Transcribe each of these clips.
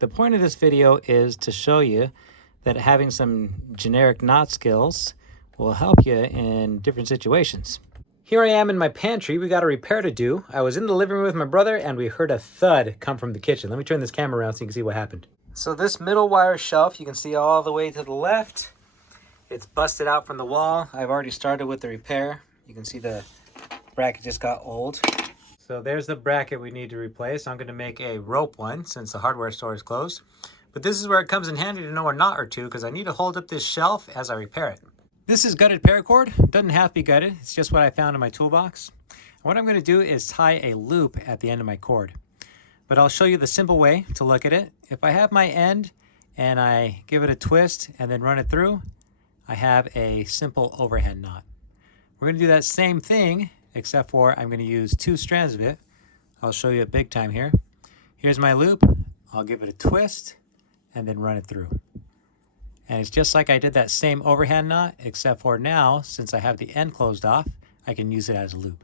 The point of this video is to show you that having some generic knot skills will help you in different situations. Here I am in my pantry. We got a repair to do. I was in the living room with my brother and we heard a thud come from the kitchen. Let me turn this camera around so you can see what happened. So this middle wire shelf, you can see all the way to the left. It's busted out from the wall. I've already started with the repair. You can see the bracket just got old. So there's the bracket we need to replace. I'm going to make a rope one since the hardware store is closed. But this is where it comes in handy to know a knot or two because I need to hold up this shelf as I repair it. This is gutted paracord. Doesn't have to be gutted. It's just what I found in my toolbox. And what I'm going to do is tie a loop at the end of my cord. But I'll show you the simple way to look at it. If I have my end and I give it a twist and then run it through, I have a simple overhand knot. We're going to do that same thing, except for I'm going to use 2 strands of it. I'll show you it big time here. Here's my loop. I'll give it a twist and then run it through. And it's just like I did that same overhand knot, except for now, since I have the end closed off, I can use it as a loop.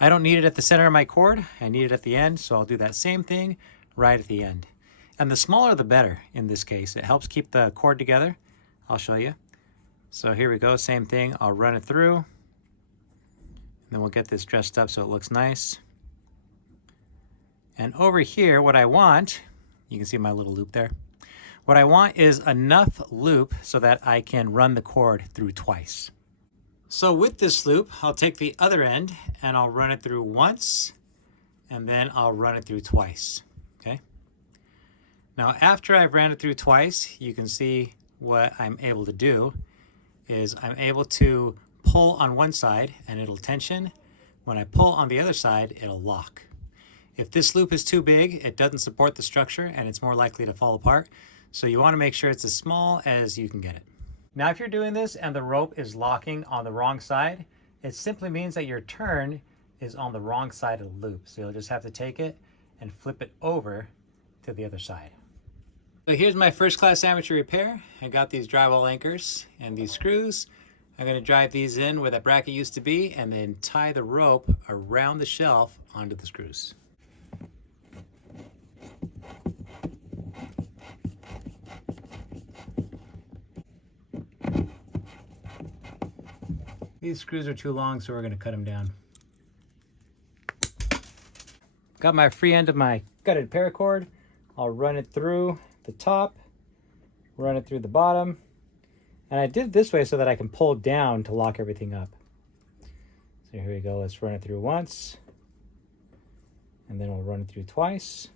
I don't need it at the center of my cord. I need it at the end, so I'll do that same thing right at the end. And the smaller the better in this case. It helps keep the cord together. I'll show you. So here we go, same thing. I'll run it through. And then we'll get this dressed up so it looks nice. And over here, what I want, you can see my little loop there. What I want is enough loop so that I can run the cord through twice. So with this loop, I'll take the other end and I'll run it through once, and then I'll run it through twice, okay? Now after I've ran it through twice, you can see what I'm able to do is I'm able to pull on one side and it'll tension. When I pull on the other side, it'll lock. If this loop is too big, it doesn't support the structure and it's more likely to fall apart. So you want to make sure it's as small as you can get it. Now, if you're doing this and the rope is locking on the wrong side, it simply means that your turn is on the wrong side of the loop. So you'll just have to take it and flip it over to the other side. So here's my first class amateur repair. I got these drywall anchors and these screws. I'm going to drive these in where that bracket used to be and then tie the rope around the shelf onto the screws. These screws are too long, so we're going to cut them down. Got my free end of my gutted paracord. I'll run it through the top, run it through the bottom. And I did it this way so that I can pull down to lock everything up. So here we go. Let's run it through once. And then we'll run it through twice.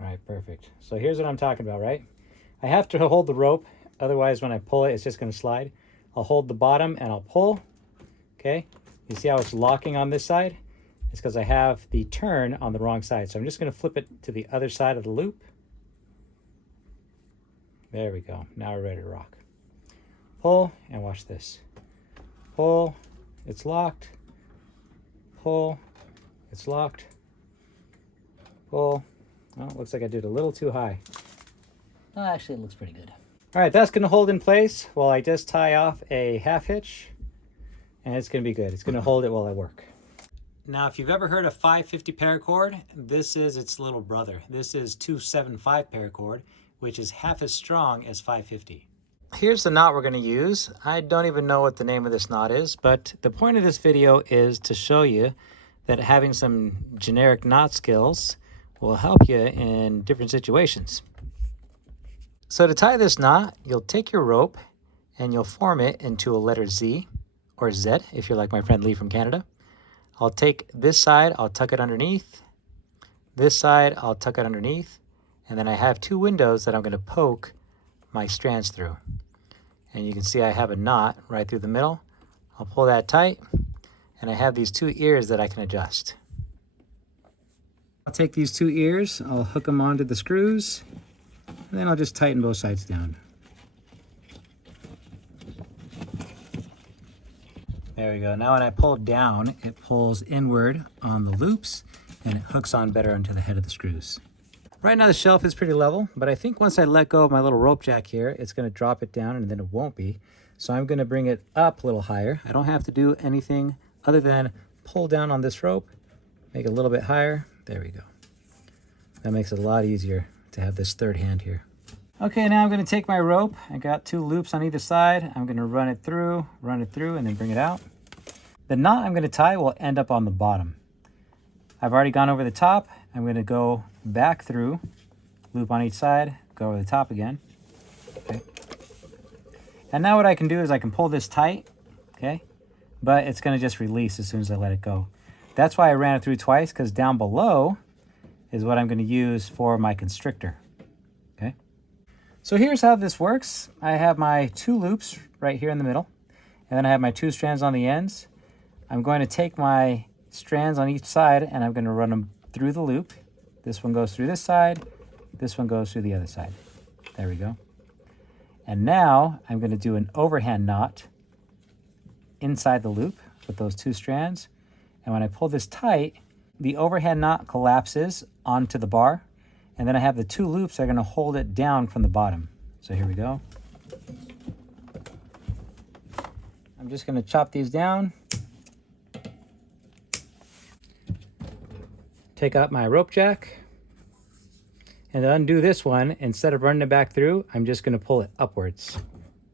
All right, perfect. So here's what I'm talking about, right? I have to hold the rope. Otherwise, when I pull it, it's just going to slide. I'll hold the bottom and I'll pull. Okay. You see how it's locking on this side? It's because I have the turn on the wrong side. So I'm just going to flip it to the other side of the loop. There we go. Now we're ready to rock. Pull and watch this. Pull. It's locked. Pull. It's locked. Pull. Oh, looks like I did a little too high. Oh, actually, it looks pretty good. All right, that's going to hold in place while I just tie off a half hitch, and it's going to be good. It's going to hold it while I work. Now, if you've ever heard of 550 paracord, this is its little brother. This is 275 paracord, which is half as strong as 550. Here's the knot we're going to use. I don't even know what the name of this knot is, but the point of this video is to show you that having some generic knot skills will help you in different situations. So to tie this knot, you'll take your rope and you'll form it into a letter Z or Z if you're like my friend Lee from Canada. I'll take this side, I'll tuck it underneath. This side, I'll tuck it underneath. And then I have 2 windows that I'm going to poke my strands through. And you can see I have a knot right through the middle. I'll pull that tight. And I have these 2 ears that I can adjust. I'll take these 2 ears, I'll hook them onto the screws. And then I'll just tighten both sides down. There we go. Now when I pull down, it pulls inward on the loops and it hooks on better onto the head of the screws. Right now the shelf is pretty level, but I think once I let go of my little rope jack here, it's going to drop it down and then it won't be. So I'm going to bring it up a little higher. I don't have to do anything other than pull down on this rope Make it a little bit higher. There we go. That makes it a lot easier to have this third hand here. Okay, now I'm going to take my rope. I got 2 loops on either side. I'm going to run it through, and then bring it out. The knot I'm going to tie will end up on the bottom. I've already gone over the top. I'm going to go back through, loop on each side, go over the top again. Okay. And now what I can do is I can pull this tight, okay? But it's going to just release as soon as I let it go. That's why I ran it through twice, because down below is what I'm going to use for my constrictor. Okay. So here's how this works. I have my 2 loops right here in the middle, and then I have my 2 strands on the ends. I'm going to take my strands on each side and I'm going to run them through the loop. This one goes through this side, this one goes through the other side. There we go. And now I'm going to do an overhand knot inside the loop with those 2 strands. And when I pull this tight, the overhand knot collapses onto the bar. And then I have the 2 loops that are going to hold it down from the bottom. So here we go. I'm just going to chop these down. Take out my rope jack. And to undo this one, instead of running it back through, I'm just going to pull it upwards.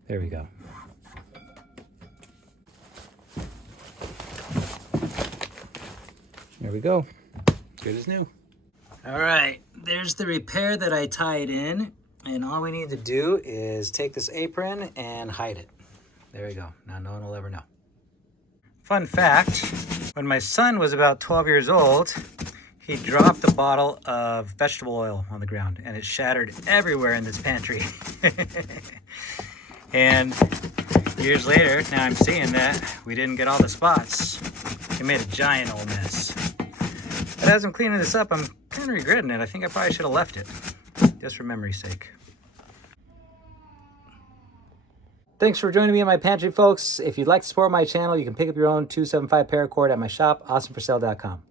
There we go. There we go. Good as new. All right, there's the repair that I tied in. And all we need to do is take this apron and hide it. There we go. Now no one will ever know. Fun fact, when my son was about 12 years old, he dropped a bottle of vegetable oil on the ground and it shattered everywhere in this pantry. And years later, now I'm seeing that we didn't get all the spots. It made a giant old mess. But as I'm cleaning this up, I'm kind of regretting it. I think I probably should have left it, just for memory's sake. Thanks for joining me in my pantry, folks. If you'd like to support my channel, you can pick up your own 275 paracord at my shop, awesomeforsale.com.